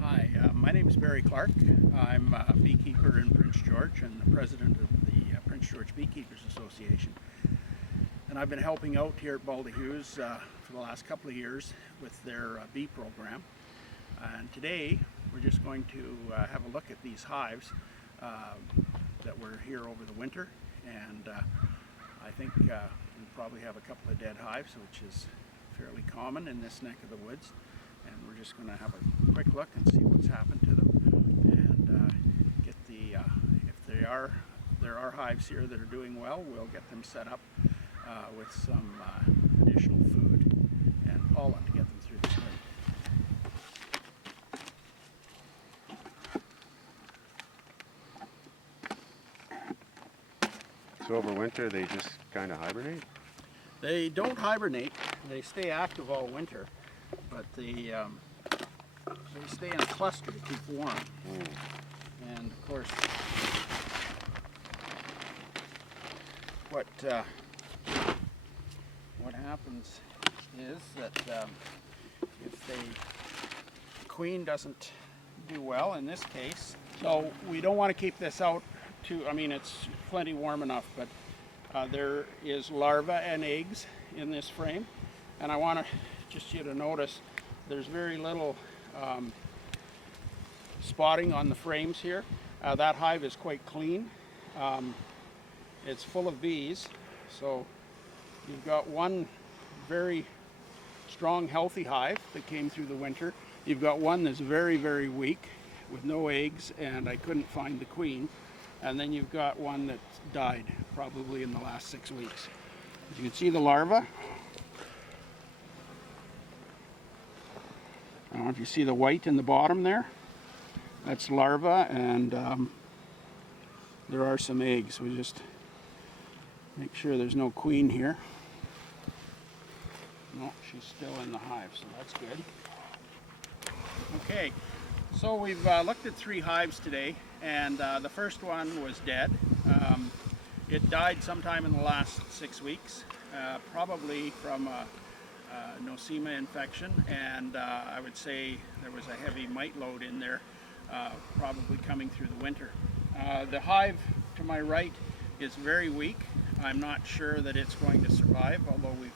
Hi, my name is Barry Clark. I'm a beekeeper in Prince George and the president of the Prince George Beekeepers Association. And I've been helping out here at Baldy Hughes for the last couple of years with their bee program. And today we're just going to have a look at these hives that were here over the winter. And I think we probably have a couple of dead hives, which is fairly common in this neck of the woods. And we're just going to have a quick look and see what's happened to them, and get the if there are hives here that are doing well, we'll get them set up with some additional food and pollen to get them through the spring. So over winter they just kind of hibernate? They don't hibernate. They stay active all winter, but they stay in a cluster to keep warm. And of course, what happens is that if the queen doesn't do well in this case, so we don't want to keep this out too. I mean, it's plenty warm enough, but there is larvae and eggs in this frame, and I want just you to notice there's very little spotting on the frames here. That hive is quite clean. It's full of bees, so you've got one very strong, healthy hive that came through the winter. You've got one that's very, very weak with no eggs, and I couldn't find the queen. And then you've got one that died probably in the last 6 weeks. As you can see the larvae. I don't know if you see the white in the bottom there. That's larvae, and there are some eggs. We just make sure there's no queen here. No, she's still in the hive, so that's good. Okay, so we've looked at 3 hives today, and the first one was dead. It died sometime in the last 6 weeks, probably from a nosema infection, and I would say there was a heavy mite load in there, probably coming through the winter. The hive to my right is very weak. I'm not sure that it's going to survive, although we've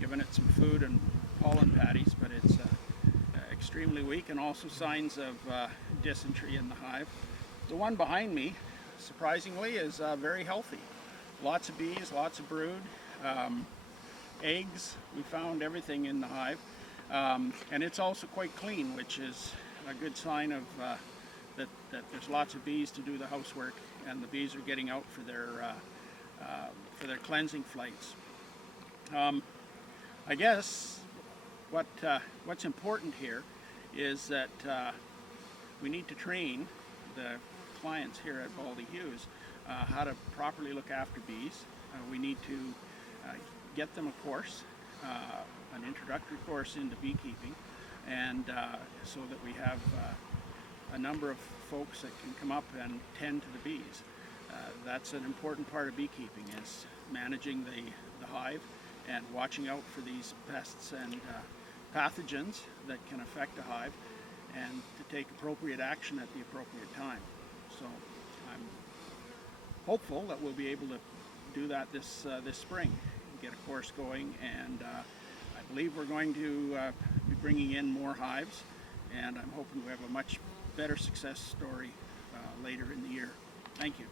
given it some food and pollen patties, but it's extremely weak, and also signs of dysentery in the hive. The one behind me, surprisingly, is very healthy. Lots of bees, lots of brood, eggs. We found everything in the hive, and it's also quite clean, which is a good sign of that there's lots of bees to do the housework, and the bees are getting out for their cleansing flights. I guess what's important here is that we need to train the clients here at Baldy Hughes how to properly look after bees. We need to get them a course, an introductory course into beekeeping, and so that we have a number of folks that can come up and tend to the bees. That's an important part of beekeeping, is managing the hive and watching out for these pests and pathogens that can affect a hive, and to take appropriate action at the appropriate time. So I'm hopeful that we'll be able to do that this spring, get a course going, and I believe we're going to be bringing in more hives, and I'm hoping we have a much better success story later in the year. Thank you.